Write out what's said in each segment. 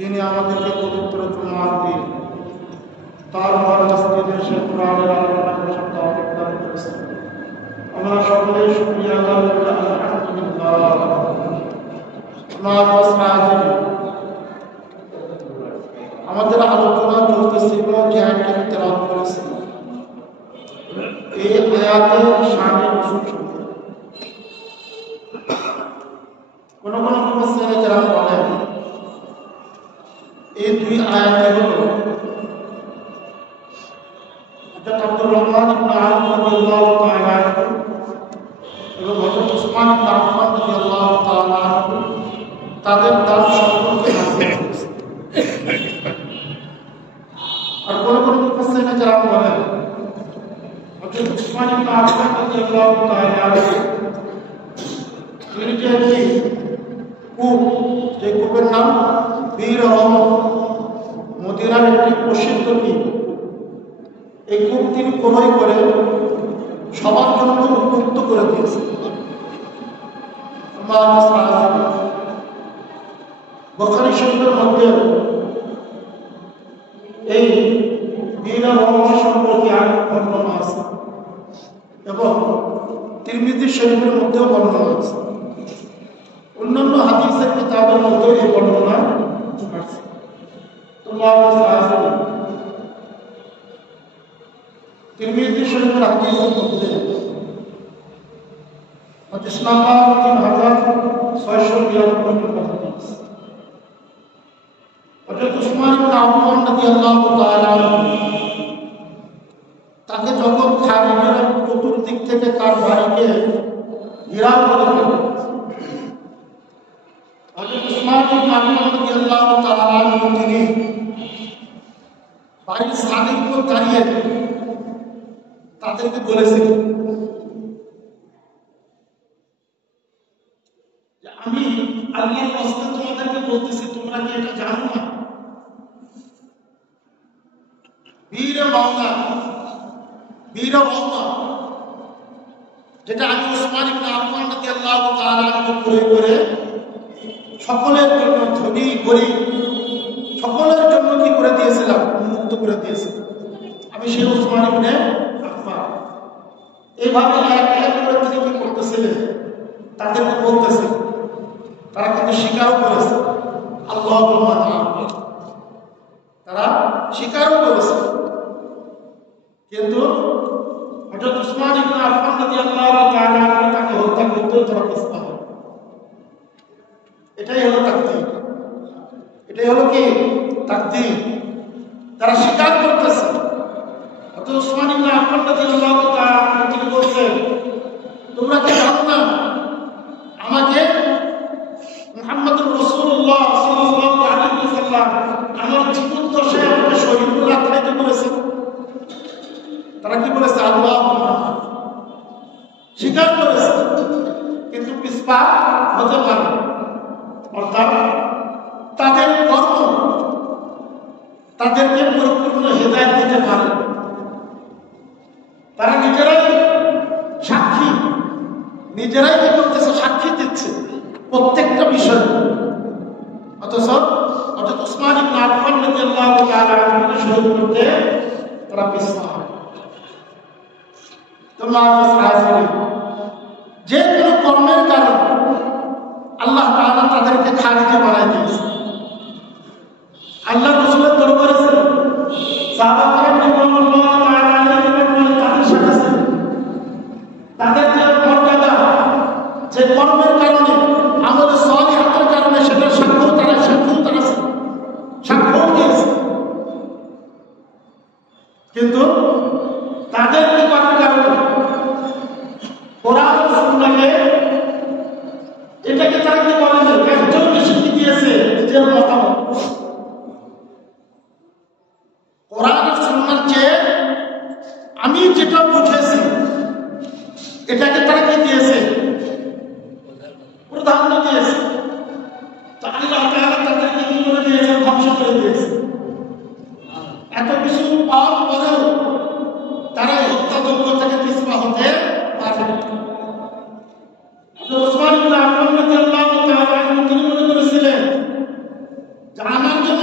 যিনি আমাদেরকে পবিত্র জুমার দিন তার মসজিদে এসে কোরআনের আলোচনা করার তৌফিক দান করেছেন। আমরা সকলেই শুকরিয়া আদায় করি আলহামদুলিল্লাহ। আমাদের আলোচনা চলতেছিল যে আয়াতটি তেলাওয়াত করেছিল, এই আয়াতের শানে নজুল সম্পর্কে কোন কোন মুফাসসিরিনে কেরাম বলেন এই দুই আয়াতে হলো হযরত আব্দুর রহমান ইবনে আওফ রাদিয়াল্লাহু তাআলা এবং হযরত উসমান ইবনে আফফান রাদিয়াল্লাহু তাআলা তাদের দান সম্পর্কে নাযিল হয়েছে। আর কোন কোন মুফাসসিরিনে কেরাম বলেন হযরত উসমান ইবনে আফফান রাদিয়াল্লাহু তাআলা তিনি যে কূপ, যে কূপের নাম বীর মদিনার একটি প্রসিদ্ধ কূপ, এই কূপ তিনি ক্রয় করে সবার জন্য উন্মুক্ত করে দিয়েছেন। বুখারী শরীফের মধ্যে এই বীর সম্পর্কে বর্ণনা আছে এবং তিরমিজি শরীফের মধ্যেও বর্ণনা আছে। অন্যান্য হাদিসের কিতাবের মধ্যেও এই বর্ণনা আছে। তিরমিজি শরীফের হাদিসের মধ্যে হাদিস নাম্বার 3692 নম্বর হাদিস, হযরত উসমান ইবনে আফফান রাদিয়াল্লাহু তাআলা তাকে যখন খারিজেরা চতুর্দিক থেকে তার বাড়িকে ঘেরাও করে ফেলে, হযরত উসমান ইবনে আফফান রাদিয়াল্লাহু তাআলা তিনি বাড়ির ছাদের উপর দাঁড়িয়ে তাদেরকে বলেছিলেন যে আমি আল্লাহর কসম তোমাদেরকে বলতেছি, তোমরা কি এটা জানো না? বীরে মাওলা, বীর রহমা, যেটা আমি উসমান ইবনে আফফান রাদিয়াল্লাহু তাআলা করে করে সকলের জন্য, ধনী গরীব সকলের জন্য কি করে দিয়েছিলাম, উন্মুক্ত করে দিয়েছিলাম। আমি সেই উসমান ইবনে আফফান এইভাবে এক এক করে তিনি কি করতেছিলেন, তাদেরকে বলতেছে। তারা কিন্তু স্বীকারও করেছে, আল্লাহ তারা স্বীকারও করেছে। কিন্তু হযরত উসমান ইবনে আফফান রাদিয়াল্লাহু তাআলা তাকে হত্যা করতেও তারা প্রস্তাব করে। এটাই হলো তাকদীর, এটাই হলো কি তাকদীর। তারা স্বীকার করতেছে। হযরত উসমান ইবনে আফফান রাদিয়াল্লাহু তাআলা তিনি বলছেন, তোমরা কি জানো না আমাকে মুহাম্মদুর রাসূলুল্লাহ সাল্লাল্লাহু আলাইহি ওয়াসাল্লাম আমার জীবদ্দশায় আমাকে শহীদুল্লাহ খাইতে বলেছে। তারা কি বলেছে? আল্লাহ স্বীকার করেছে, কিন্তু পিছপা হতে পারে। অর্থাৎ তাদের কর্ম তাদেরকে পরিপূর্ণ হেদায়েত দিতে পারে। তারা নিজেরাই সাক্ষী, নিজেরাই কি করতেছে, সাক্ষী দিচ্ছে প্রত্যেকটা বিষয়। অথচ হযরত উসমান ইবনে আফফান রাদিয়াল্লাহু তাআলা আনহু শহীদ করতে তারা পিছপা হয়। যে কোনো কর্মের কারণ আল্লাহ তাআলা তাদেরকে খারিজে বানাই দিয়েছে। আল্লাহ রাসূলের দরবারে ছিল, সাহাবায়ে রাদিয়াল্লাহু তাআলা আনহুম তাদের সাথে ছিল। তাদের যে মর্যাদা, যে কর্মের কারণে, আমলে সালিহাতের কারণে সেটা সাক্ষ্য তারা সাক্ষ্য দিয়েছে। কিন্তু তাদের কি করার কারণে কোরআন সুন্নাহকে এটাকে তারা কি বলে যে একজনকে স্বীকৃতি দিয়েছে নিজের মতামত। কোরআন সুন্নাহর চেয়ে আমি যেটা বুঝেছি এটাকে তারা কি দিয়েছে, প্রাধান্য দিয়েছে। তো আল্লাহ তাআলা তাদেরকে কি করে দিয়েছে, ধ্বংস করে দিয়েছে। এত কিছু পাওয়ার পরেও তারা হত্যাযোগ্য থেকে পিছপা হতে পারে। উসমান ইবনে আফফান রাদিয়াল্লাহু তাআলা তিনি মনে করেছিলেন যে আমার জন্য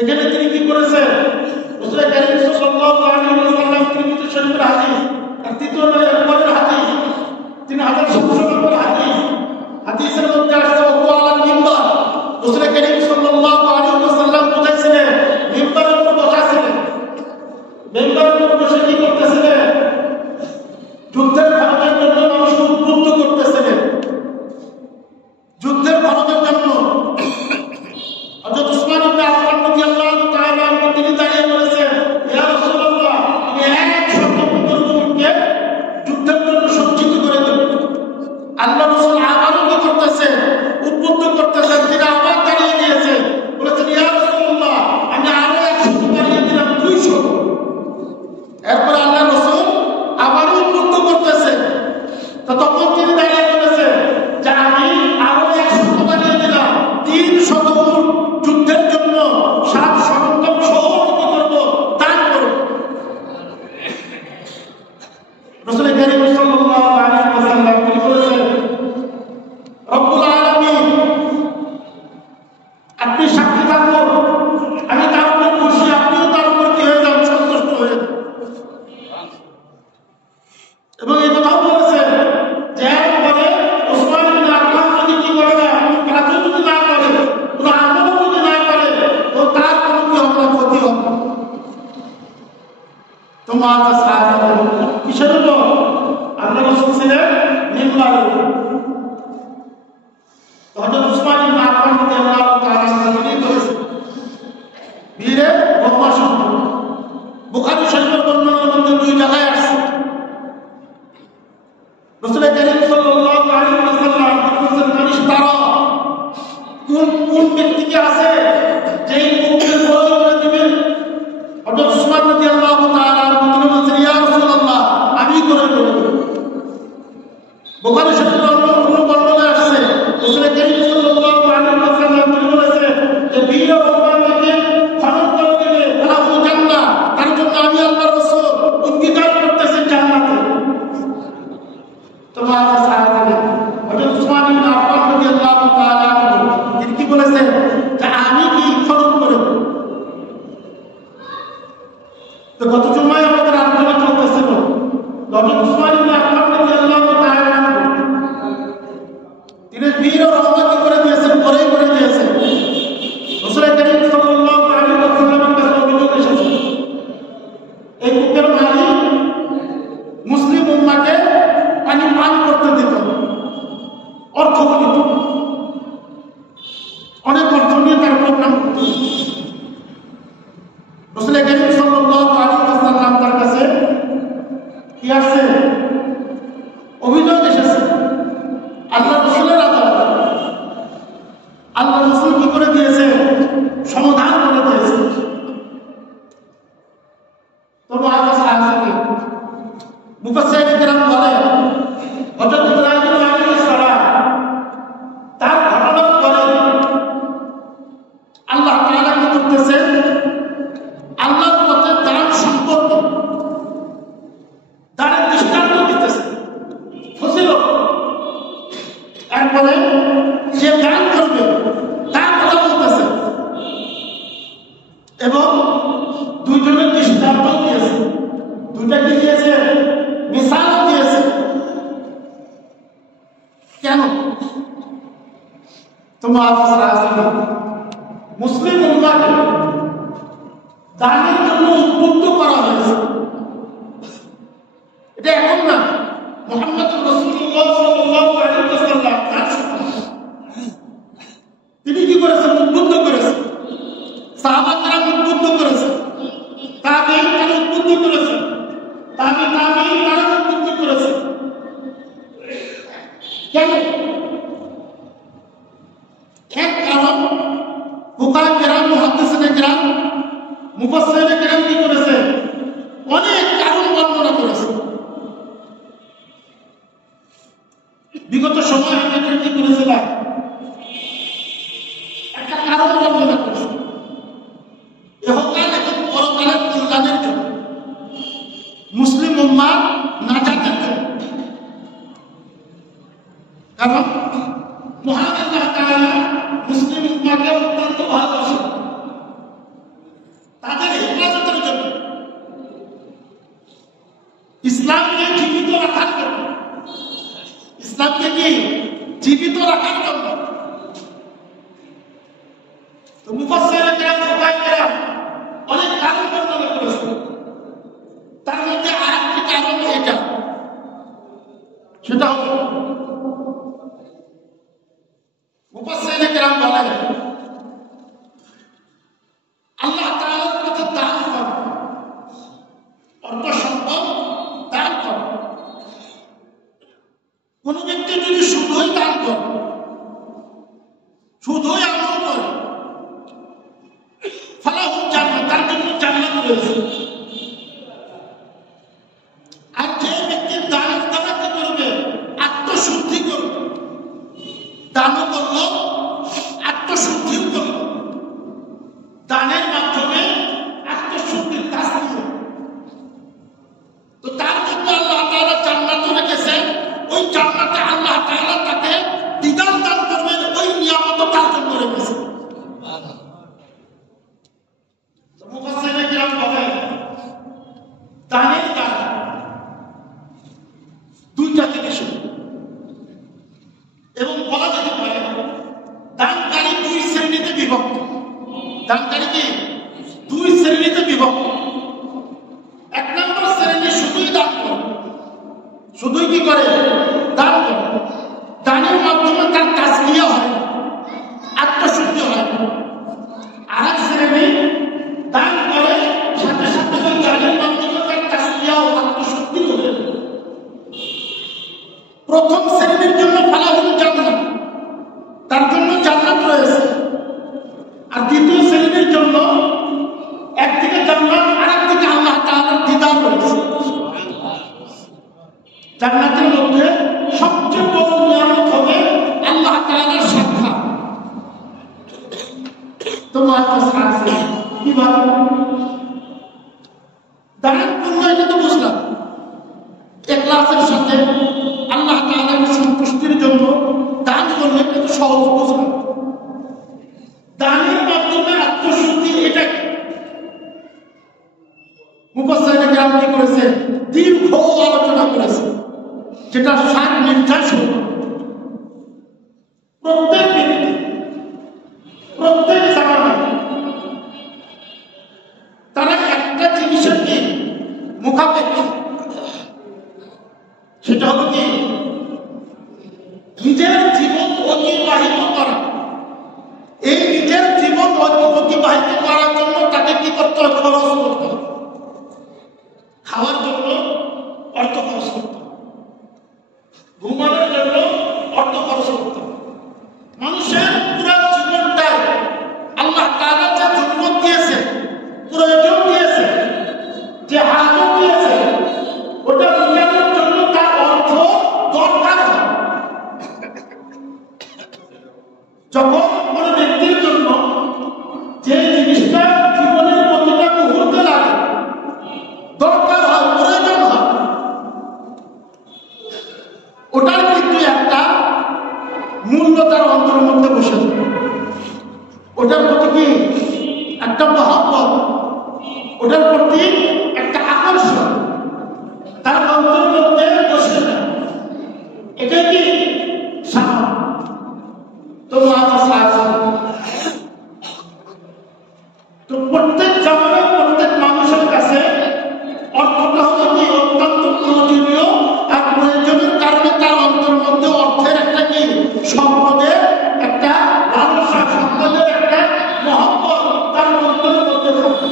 সেখানে তিনি কি করেছেন? রাসূল কারীম সাল্লাল্লাহু আলাইহি ওয়াসাল্লাম তিরমিজি শরীফের হাদিস আর তৃতীয় নম্বরের হাদিস 3700 নম্বর হাদিস, হাদিসের মধ্যে আসছে ওয়ালা মিম্বার রাসূল কারীম সাল্লাল্লাহু আলাইহি ওয়াসাল্লাম বুঝাইছিলেন, মিম্বারের উপর বসা ছিলেন, মিম্বারের উপর বসে কি করতেছিলেন? যুদ্ধের ভারতের জন্য মানুষকে উদ্বুদ্ধ করতেছিলেন, যুদ্ধের ভারতের জন্য। হযরত উসমান ইবনে আফফান রাদিয়াল্লাহু তাআলা আনহু তিনি দাঁড়িয়ে বলেছেন, ইয়া রাসূলুল্লাহ, আমি 100 মুমিনকে যুদ্ধের জন্য সজ্জিত করে দেব। আল্লাহ রাসূল আবারও কি করতেছেন? উদ্বুদ্ধ করতেছেন। তিনি আবার দাঁড়িয়ে গিয়েছেন, বলেছেন, ইয়া রাসূলুল্লাহ, আমি আরো 100 বাড়িয়ে দিলাম 200। এরপর আল্লাহ রাসূল আবারও উদ্বুদ্ধ করতেছেন। তো তখন তিনি দাঁড়িয়ে বলেছেন যে আমি আরো 100 বাড়িয়ে দিলাম 300 উট যুদ্ধের জন্য সাত সরঞ্জাম সহ কি করব? দান করব। রাসূল কারীম সাল্লাল্লাহু আলাইহি ওয়াসাল্লাম তিনি বলেছেন, রব্বুল আলামিন আপনি সাক্ষী থাকুন, আমি তার উপর খুশি, আপনিও তার উপর কি হয়ে যান? সন্তুষ্ট হয়ে যান। এবং এই কথাও বলেছেন যে এরপরে ওসমান ইবনে আফফান যদি কি করে না, কাজও যদি না করে, কোনো আমলও যদি না করে, তো তার কোনো কি হবে না? ক্ষতি হবে। তোমার কিসের উপর? আল্লাহ রাসূল ছিলেন মিম্বারের উপর। হযরত উসমান ইবনে আফফান রাদিয়াল্লাহু তাআলা তিনি বলেছেন, বীরে বদমাশ সম্পর্কে বুখারী শরীফের বর্ণনার মধ্যে 2 জায়গায় আসছে। রাসূল কারীম সাল্লাল্লাহু আলাইহি ওয়াসাল্লাম বলেছেন, মানুষ তারা কোন ব্যক্তিকে আছে যেই মুখকে বড় করে দিবেন? হযরত উসমান রাদিয়াল্লাহু তাআলা তিনি বলেছেন, ইয়া রাসূলুল্লাহ, আমি করে দেব। বুখারী শরীফের অন্য বর্ণনায় আসছে, রাসূল কারীম সাল্লাল্লাহু আলাইহি ওয়াসাল্লাম তিনি বলেছেন যে বীর ওসমানকে খনন করে দিবে, আলাহু জান্নাহ, তার জন্য আমি আল্লাহ রাসূল অঙ্গীকার করতেছি জান্নাতে। তোমার সাহাবায়ে হযরত উসমান ইবনে আফফান রাদিয়াল্লাহু তাআলা তিনি কি বলেছেন যে আমি কি খনন করে দেব। তো গত জুমায় আমাদের আলোচনা চলতেছিল, হযরত উসমান ইবনে আফফান রাদিয়াল্লাহু তাআলা তিনি বীর রহমত করে দিয়েছেন, করে দিয়েছেন। রাসূল কারীম সাল্লাল্লাহু আলাইহি ওয়াসাল্লামের কাছে অভিযোগ এসেছে, এই বুকের মালিক মুসলিম উম্মাহকে পানি পান করতে দিত, অর্থ দিত, অনেক অর্থ নিয়ে তার প্রোগ্রাম করত। রাসূল কারীম সাল্লাল্লাহু আলাইহি ওয়াসাল্লাম তার কাছে কি আসছে? অভিযোগ এসেছে আল্লাহ রাসূলের আদালতে। আল্লাহ রাসূল কি করে দিয়েছে? সমাধান করে দিয়েছে। তবে আজকে মুফাসসিরিন কেরাম বলে, হযরত ইব্রাহিম আলাইহিস সালাম তার ঘটনার পরে আল্লাহ তাআলা কি করতেছেন? আল্লাহর পথে দান সম্পর্কে দানের দৃষ্টান্ত দিতেছে, ফজিলত। এরপরে যে দান করবে তার কথা বলতেছে এবং দুইজনের দৃষ্টান্ত দিয়েছে, দুইটা কি দিয়েছে? মিসাল দিয়েছে। কেন? তোমার মুসলিম উম্মাহকে দানের জন্য উদ্বুদ্ধ করা হয়েছে। এটা এখন না, মুহাম্মদ রাসূলুল্লাহ সাল্লাল্লাহু আলাইহি ওয়াসাল্লাম তিনি কি করেছেন? উদ্বুদ্ধ করেছেন। সাহাবারা উদ্বুদ্ধ করেছেন, তাবেঈন তারা উদ্বুদ্ধ করেছেন, তাবেঈন তারা উদ্বুদ্ধ করেছেন। কেন? এক কারণ ফুকাহা কেরাম, মুহাদ্দিসিনে কেরাম, মুফাসসিরিনে কেরাম কি করেছে? অনেক কারণ বর্ণনা করেছে। বিগত সময় আমরা কি করেছিলাম? একটা কারণ বর্ণনা করেছে, ইহকাল এবং পরকালের কল্যাণের জন্য, মুসলিম উম্মাহ নাজাতের জন্য। কারণ মহান আল্লাহ তাআলা মুসলিম উম্মাহকে অত্যন্ত ভালোবাসেন। সেটা হলো মুফাসসিরিনে কেরাম বলেন আল্লাহ তাআলার পথে দান করা, অর্থ সম্পদ দান করা। কোন ব্যক্তি যদি শুধুই দান করে, শুধুই আমল করে, ফালাহুল জান্নাত, তার জন্য জান্নাত রয়েছে। আর যে ব্যক্তি দানের দ্বারা কি করবে? আত্মশুদ্ধি করবে। দানও করলো, আত্মশুদ্ধিও করলো। দানের মাধ্যমে আত্মশুদ্ধির কাজ করলো। তো তার জন্য আল্লাহ তাআলা জান্নাত রেখেছেন। ওই জান্নাতে আল্লাহ তাআলা তাকে দিদার দান করবেন, ওই নিয়ামত তার জন্য রেখেছেন। মুফাসসিরিনে কেরাম বলেন দানের দ্বারা দুইটা জিনিস, এবং বলা যেতে পারে দানকারী দুই শ্রেণীতে বিভক্ত। দানকারী কি? দুই শ্রেণীতে বিভক্ত। এক নম্বর শ্রেণী শুধুই দান করে, শুধুই কি করে? দান করে। দানের মাধ্যমে তার তাসকিয়া হয়, আত্মশুদ্ধি হয়। আর এক শ্রেণী দান করে, সাথে সাথে ওই দানের মাধ্যমে তার তাসকিয়া ও আত্মশুদ্ধি করে। প্রথম শ্রেণীর জন্য ফালাহুল জান্নাত, তার জন্য জান্নাত রয়েছে। আর দ্বিতীয় শ্রেণীর জন্য একদিকে জান্নাত, আরেকদিকে আল্লাহ তাআলার দিদার রয়েছে। জান্নাতের মধ্যে সবচেয়ে বড় নিয়ামত হবে আল্লাহ তাআলার সাক্ষাৎ। তোমার কাছে আছে কিভাবে দান করলে? এটা তো বুঝলাম, ইখলাসের সাথে আল্লাহ তাআলার সন্তুষ্টির জন্য দান করলে, এটা তো সহজ বুঝলাম। দানের মাধ্যমে আত্মশুদ্ধি, এটা মুফাসসিরিনে কেরাম কি করেছে? দীর্ঘ আলোচনা করেছে, যেটা সার নির্যাস হল। প্রত্যেক ব্যক্তি, প্রত্যেক জামানায় তারা একটা জিনিসের কি মুখাপেক্ষী, সেটা হলো কি নিজের জীবন অতিবাহিত করা। এই নিজের জীবন অতিবাহিত করার জন্য তাকে কি করতে হবে? খরচ করতে হবে। খাওয়ার জন্য অর্থ খরচ করতে হবে, ঘুমানোর জন্য অর্থ খরচ করতে হবে। মানুষের পুরো জীবনটাই আল্লাহ তাআলা যে জরুরত দিয়েছে, প্রয়োজন দিয়েছে, যে হাজত দিয়েছে, ওটা মেটানোর জন্য তার অর্থ দরকার হয়। যখন কোন ব্যক্তির জন্য যে জিনিসটা জীবনের প্রতিটা মুহূর্তে লাগে, দরকার হয়, প্রয়োজন হয়, ওটার কিন্তু একটা মূল্য তার অন্তরের মধ্যে বসে যায়। ওটার প্রতি কি একটা মহব্বত, ওটার প্রতি একটা আকর্ষণ তার অন্তরের মধ্যে বসে যায়। এটা কি স্বাভাবিক? তো প্রত্যেক জামানায় প্রত্যেক মানুষের কাছে অর্থটা হলো কি অত্যন্ত প্রয়োজনীয়। আর প্রয়োজনের কারণে তার অন্তরের মধ্যে অর্থের একটা কি সম্পদের একটা লালসা, সম্পদের একটা মহব্বত তার অন্তরের মধ্যে থাকে।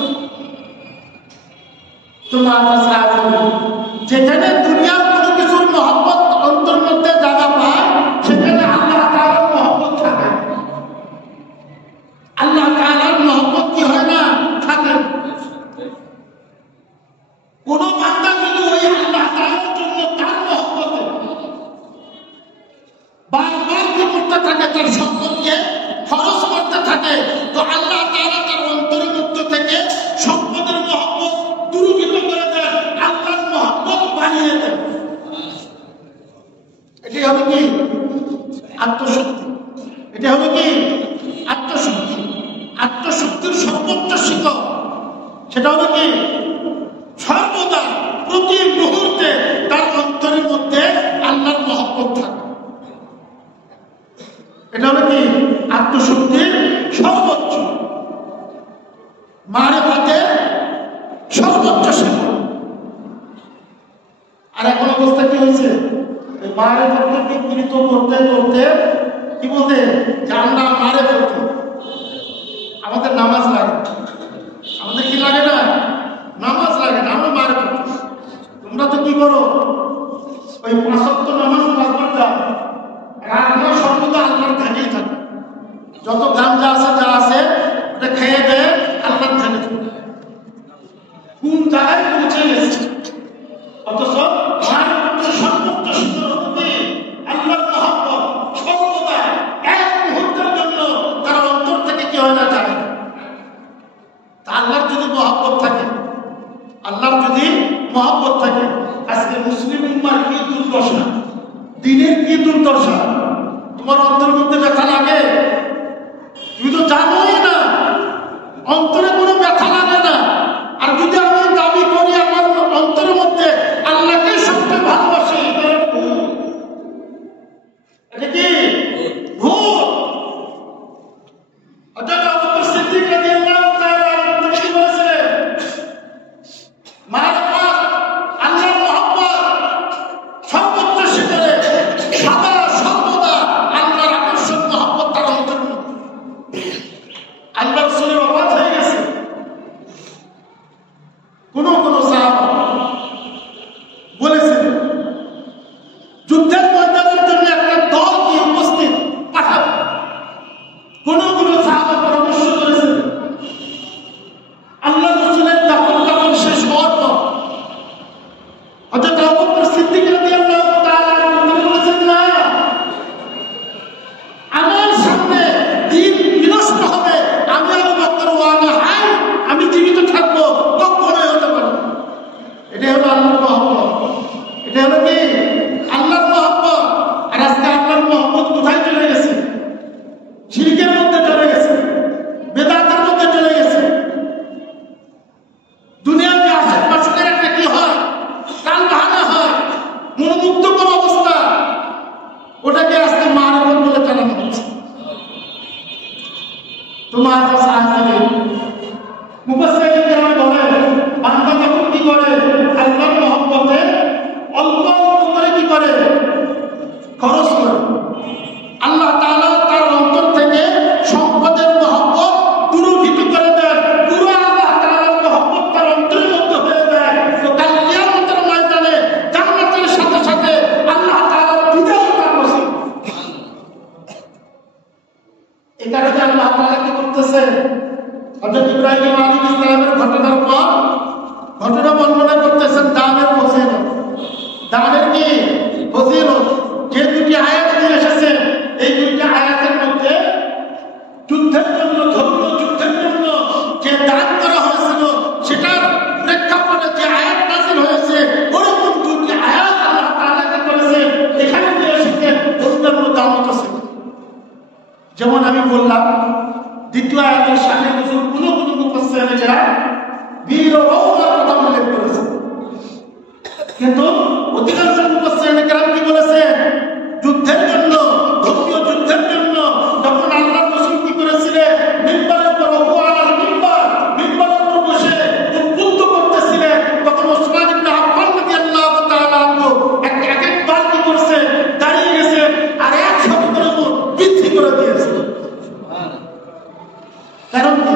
যেখানে দুনিয়ার কোনো কিছুর মহব্বত অন্তরের মধ্যে জায়গা পায়, সেখানে আল্লাহ তাআলার মহব্বত থাকে। আল্লাহ তাআলার মহব্বত কি হয় না? থাকে। কোন বান্দা যদি ওই আল্লাহ তাআলার জন্য তার মহব্বতে বারবার কি করতে থাকে? তার সম্পদকে খরচ করতে থাকে, তো আল্লাহ তাআলা তার অন্তরের মধ্যে থেকে সম্পদের মহব্বত দূরীভূত করে দেন, আল্লাহর মহব্বত বানিয়ে দেন। এটাই হবে কি আত্মশুদ্ধি। এটা হবে কি আত্মশুদ্ধি। আত্মশুদ্ধির সর্বোচ্চ শিখর সেটা হবে কি সর্বদা প্রতি মুহূর্তে তার অন্তরের মধ্যে আল্লাহর মহব্বত থাকে। এটা হলো কি আত্মশুদ্ধির সর্বোচ্চ, মারিফাতের সর্বোচ্চ শিখর। আর এখন অবস্থা কি হয়েছে? মারিফতকে বিকৃত করতে করতে কি বলতে যে আমরা মারিফত, আমাদের নামাজ লাগে, আমাদের কি লাগে না? নামাজ লাগে না, আমরা মারিফত। তোমরা তো কি করো, ওই 5 ওয়াক্ত নামাজ পাঁচবার দাও, আর আমরা সর্বদা আল্লাহর ধ্যানেই থাকি। যত গাঞ্জা আছে যা আছে ওটা খেয়ে দেয়, আল্লাহর ধ্যানে থাকি। কোন জায়গায় পৌঁছে গেছে? অথচ সর্বোচ্চ সুন্দর হতে আল্লাহর মহব্বত সর্বদা এক মুহূর্তের জন্য তার অন্তর থেকে কি হয় না জানে। তা আল্লাহর যদি মহব্বত থাকে, আল্লাহর যদি মহব্বত থাকে, আজকে মুসলিম উম্মার কি দুর্দশা, দিনের কি দুর্দশা। তোমার অন্তরের মধ্যে ব্যথা লাগে? তুমি তো জানোই না, অন্তরে কোনো ব্যথা লাগে না। আর যদি আমি দাবি করি আমার অন্তরের মধ্যে আল্লাহকে সবচেয়ে ভালোবাসি, এটা কি ভুল? অর্থাৎ আবু বকর সিদ্দিক রাদিয়াল্লাহু তাআলা আনহু কি বলেছিলেন? মারিফাত, আল্লাহর মহব্বত সর্বোচ্চ শিখরে সদা সর্বদা আল্লাহর আকর্ষণ মহব্বত তার অন্তরের মধ্যে। আল্লাহ রাসূলের ওয়াফাত হয়ে গেছে, কোন সাহাবা বলেছেন যুদ্ধের ময়দানের জন্য একটা দল কি উপস্থিত পাঠাবে। কোন সাহাবা পরামর্শ করেছেন আল্লাহ রাসূলের দাফন কাফন শেষ হওয়ার পর হযরত আবু বকর সিদ্দিক রাদিয়াল্লাহু তাআলা আনহু বলেছেন, না, আমার সামনে দিন বিনষ্ট হবে, আমি আবু বকর ওয়ানা হাই, আমি জীবিত থাকবো, কখনোই হতে পারে। এটা হলো আল্লাহর মহব্বত, এটা হলো কি আল্লাহর মহব্বত। আর আজকে আল্লাহর মহব্বত কোথায় চলে গেছে? শিরকের মধ্যে চলে গেছে, বেদাতের মধ্যে চলে গেছে। দুনিয়াতে আশেপাশের একটা কি হয়, কান ভাঙা হয়, মনোমুগ্ধকর অবস্থা, ওটাকে আজকে মারিফত বলে চালানো হচ্ছে। তোমার কাছে আসলে মুফাসসিরিন কেরাম বলেন, বান্দা যখন কি করে আল্লাহর মহব্বতে অল্প করে কি করে খরচ করে, আল্লাহ তাআলা তার অন্তর থেকে সম্পদের মহব্বত দূরীভূত করে দেন। পুরো আল্লাহ তাআলার মহব্বত তার অন্তরের মধ্যে হয়ে যায়। তো কাল কিয়ামতের ময়দানে জান্নাতের সাথে সাথে আল্লাহ তাআলার দিদার তার নসিব। এই কারণে আল্লাহ তাআলা কি করতেছে, হযরত ইব্রাহিম আলাইহিস সালামের ঘটনার পর ঘটনা বর্ণনা করতেছেন দানের ফজিলত। দানের কি ফজিলত? যে দুটি আয়াত নিয়ে এসেছে, এই দুইটা আয়াতের মধ্যে যুদ্ধের জন্য, ধর্মীয় যুদ্ধের জন্য যে দান করা হয়েছিল সেটার প্রেক্ষাপটে যে আয়াত নাযিল হয়েছে, ওরকম দুটি আয়াত আল্লাহ তাআলা কি করেছে এখানে নিয়ে এসেছে, অন্যান্য দানত আছে। যেমন আমি বললাম, দ্বিতীয় আয়াতের শানে নজুল কোন মুফাসসিরিন কেরাম বীর ও রওমার কথা উল্লেখ করেছে, কিন্তু অধিকাংশ মুফাসসিরিন কেরাম কি বলেছে, যুদ্ধের জন্য, ধর্মীয় যুদ্ধের জন্য যখন আল্লাহ রাসূল কি করেছিলেন, মিম্বারের উপর মিম্বারের উপর বসে উদ্বুদ্ধ করতেছিলেন, তখন ওসমান ইবনে আফফান রাদিয়াল্লাহু তাআলা আনহু একবার কি করছে, দাঁড়িয়ে গেছে আর 100 করে উপর বৃদ্ধি করে দিয়েছে। কারণ কি?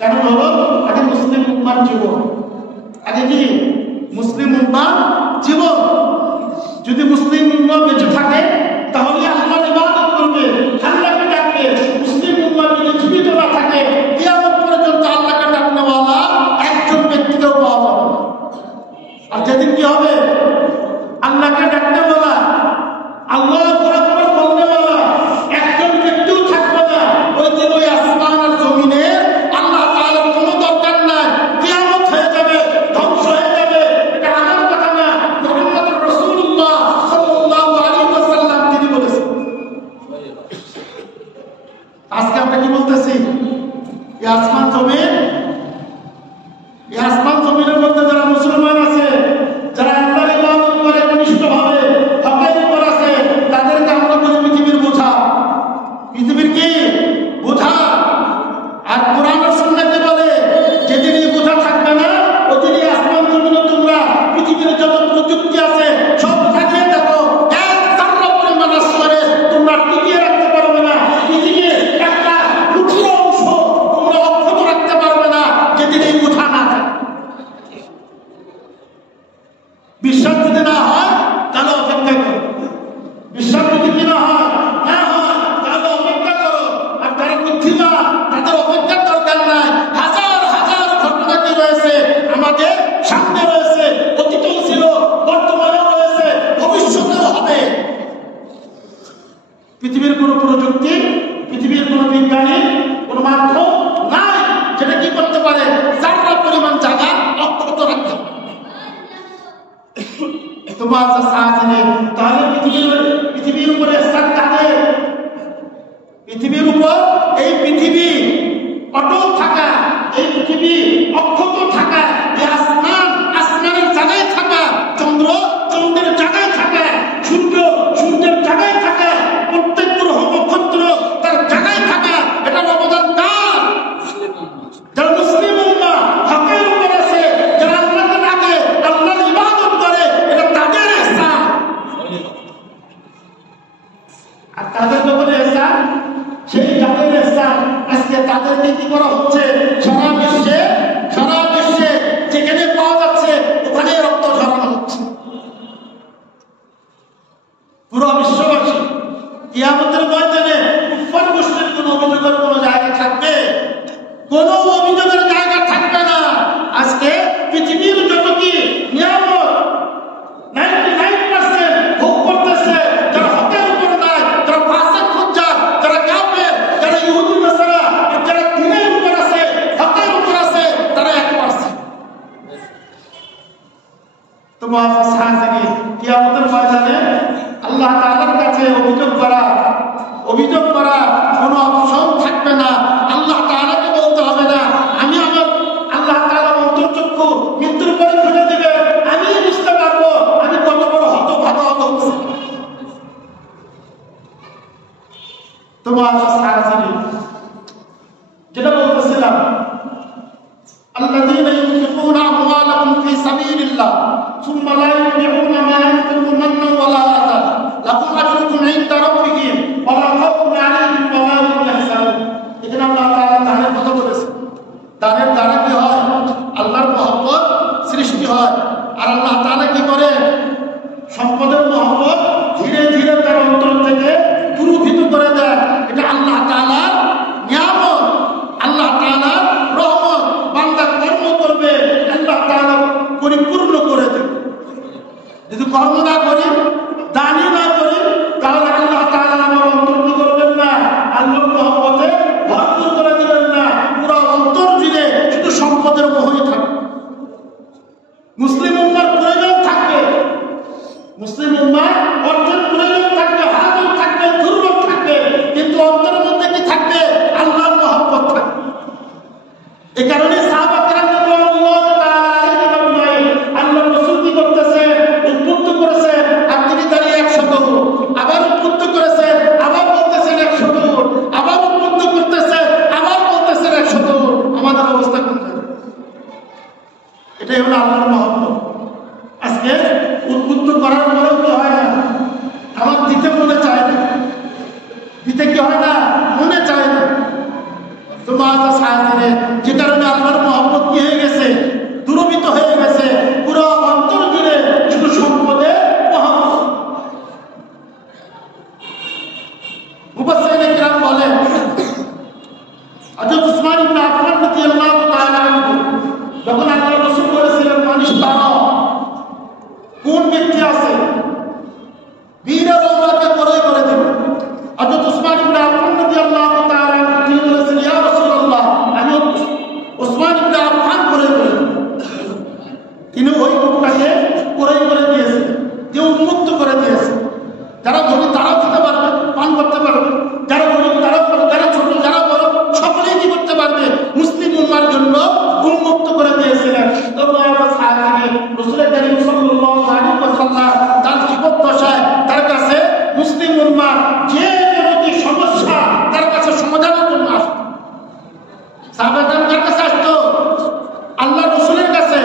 কারণ হলো আগে মুসলিম উম্মার জীবন, আগে কি মুসলিম উম্মার জীবন। যদি মুসলিম উম্মাহ বেঁচে থাকে তাহলে আল্লাহর ইবাদত করবে, আল্লাহকে ডাকবে। মুসলিম উম্মাহ যদি জীবিত না থাকে, কিয়ামত পর্যন্ত আল্লাহকে ডাকনেওয়ালা একজন ব্যক্তিকেও পাওয়া যাবে না। আর যেদিন কি হবে, আল্লাহকে ডাকনেওয়ালা, আল্লাহু আকবার বলনেওয়ালা একজন ব্যক্তিও থাকবে না, ওই দিন ওই আসমান আর জমিনে আল্লাহ তাআলার কোনো দরকার নাই, কিয়ামত হয়ে যাবে, ধ্বংস হয়ে যাবে। এটা আমার কথা না, মুহাম্মদুর রাসূলুল্লাহ সাল্লাল্লাহু আলাইহি ওয়াসাল্লাম তিনি বলেছেন। আজকে আমরা কি বলতেছি, এই আসমান জমিনের মধ্যে যারা মুসলমান আছে, যারা আল্লাহর ইবাদত করে ঘনিষ্ঠভাবে হকের উপর আছে, তাদেরকে আমরা বলি পৃথিবীর বোঝা। পৃথিবীর কি বোঝা? আর কোরআন আর সুন্নাহকে বলে যেদিন এই বোঝা থাকবে না, ওদিন এই আসমান জমিনে তোমরা পৃথিবীর যত প্রযুক্তি আছে সব খাটিয়ে দেখো, বিশ্বাস যদি না হয় তাহলে অপেক্ষা করো, বিশ্বাস যদি না হয় তাহলে অপেক্ষা করো। আর যারা বুদ্ধিমান তাদের অপেক্ষার দরকার নাই। হাজার হাজার ঘটনা কি রয়েছে আমাদের সামনে রয়েছে, অতীতেও ছিল, বর্তমানেও রয়েছে, ভবিষ্যতেও হবে। পৃথিবীর কোন প্রযুক্তি, পৃথিবীর কোন বিজ্ঞানী, কোন মাধ্যম নাই যেটা কি করতে পারে যারা পরিমাণ জায়গা অক্ষত রাখতে পারে। তোমার তাহলে পৃথিবীর উপরে পৃথিবীর উপর এই পৃথিবী অটল থাকা, এই পৃথিবী অক্ষত থাকা, এই আসমান আসমানের জায়গায় থাকা, চন্দ্র চন্দ্রের জায়গায় থাকা, সূর্য সূর্যের জায়গায় থাকা, প্রত্যেক গ্রহ নক্ষত্র তার জায়গায় থাকা, এটা অবদান কার? যারা মুসলিম উম্মাহ হকের উপর আছে, যারা আল্লাহকে ডাকে, আল্লাহর ইবাদত করে, এটা তাদের ইহসান। আর তাদের যখন ইহসান, সেই যাদের ইহসান আজকে তাদেরকে কি করা হচ্ছে? সারা বিশ্বে যেখানে পাওয়া যাচ্ছে ওখানে রক্ত ঝরানো হচ্ছে। পুরো বিশ্ববাসী কিয়ামতের ময়দানে কুফার মুশরিক কোন অভিযোগের কোন জায়গা থাকবে? কোন অভিযোগের জায়গা থাকবে না। আজকে পৃথিবীর যত কি নিয়ামত 99% ভোগ করতেছে যারা হকের উপর নাই, যারা ফাসিক ফুজ্জার, যারা কাফের, যারা ইহুদি নাসারা, আর যারা দ্বীনের উপর আছে, হকের উপর আছে, তারা 1%। তোমার সাহায্যে কিয়ামতের ময়দানে আল্লাহ তাআলার কাছে অভিযোগ করা কোনো অপশন থাকবে না। আল্লাহ তাআলাকে বলতে হবে না আমি আমার আল্লাহ তাআলা অন্তর্চক্ষু মৃত্যুর পরে খুলে দিবে, আমি বুঝতে পারবো আমি কত বড় হতভাগা হচ্ছি। তোমার সাহায্যে যেটা বলতেছিলাম, الذين ينفقون أموالهم في سبيل الله ثم لا يتبعون ما أنفقوا منا ولا أذى لهم أجرهم عند ربهم ولا خوف عليهم ولا هم يحزنون। এখানে আল্লাহ তাআলা দানের কথা বলেছেন। দানের দ্বারা কি হয়? আল্লাহর মহব্বত সৃষ্টি হয়। আর আল্লাহ তাআলা কি করে? সম্পদের মহব্বত ধীরে ধীরে তার অন্তর থেকে দূরীভূত করে দেয়। এটা আল্লাহ তাআলার নিয়ামত, আল্লাহ তাআলার রহমত। বান্দা কর্ম করবে, আল্লাহ তাআলা পরিপূর্ণ করে দেবে। যদি কর্ম না করি, দানই না করি, তাহলে আল্লাহ তাআলা আমার অন্তর কি করবেন না? আল্লাহর মহব্বতে ভরপুর করে দিবেন না। পুরো অন্তর জুড়ে শুধু সম্পদের মোহই থাকবে। মুসলিম উম্মার প্রয়োজন থাকবে, মুসলিম উম্মার অর্থের প্রয়োজন থাকবে, হাজত থাকবে, দুর্বল থাকবে, কিন্তু অন্তরের মধ্যে কি থাকবে? আল্লাহর মহব্বত থাকবে। এই কারণে সাহাবা কেরাম রাদিয়াল্লাহু তাআলা আলাইহিম আল্লাহর রাসূল কি করতেছে? উদ্বুদ্ধ করেছে, আর তিনি দাঁড়িয়ে 100 দৌড়, আবার উদ্বুদ্ধ করেছে, আবার বলতেছেন 100 দৌড়, আবার উদ্বুদ্ধ করতেছে, আবার বলতেছেন 100 দৌড়। আমাদের অবস্থা কোন জায়গায়? এটাই হলো আল্লাহর মহব্বত। আজকে উদ্বুদ্ধ করার পরেও কি হয় না? আমার দিতে মনে চায় না, দিতে কি হয় না? মনে চায় না। তোমার সাহায্যে যে কারণে আল্লাহর মহব্বত কি হয়ে গেছে? দূরীভূত হয়ে গেছে। পুরো অন্তর জুড়ে শুধু সম্পদের মহব্বত। মুফাসসিরিনে কিরাম বলেন, হযরত উসমান ইবনে আফফান রাদিয়াল্লাহু তাআলা আনহু যখন আল্লাহর রাসূল বলেছিলেন মানুষ তারা কোন ব্যক্তি আছে বীরের রওনাকে পরে করে দেবে, হযরত উসমান ইবনে আফফান রাদিয়াল্লাহু তাআলা তিনি বলেছেন, ইয়া রাসূলুল্লাহ আমি উসমান ইবনে আফফান করে দেব। তিনি ওই লোকটাকে পরে করে দিয়েছেন, যে উন্মুক্ত করে দিয়েছেন। যারা ধনী তারাও খেতে পারবে, পান করতে পারবে, যারা গরিব তারাও পারবে, যারা ছোট যারা বড় সকলেই কি করতে পারবে? মুসলিম উম্মার জন্য উন্মুক্ত করে দিয়েছিলেন। রাসূল কারীম সাল্লাল্লাহু আলাইহি ওয়াসাল্লাম তার জীবদ্দশায় তার কাছে মুসলিম উম্মার যে কোনো কি সমস্যা তার কাছে সমাধানের জন্য আসতো। সাহাবাগণ কার কাছে আসতো? আল্লাহ রাসূলের কাছে।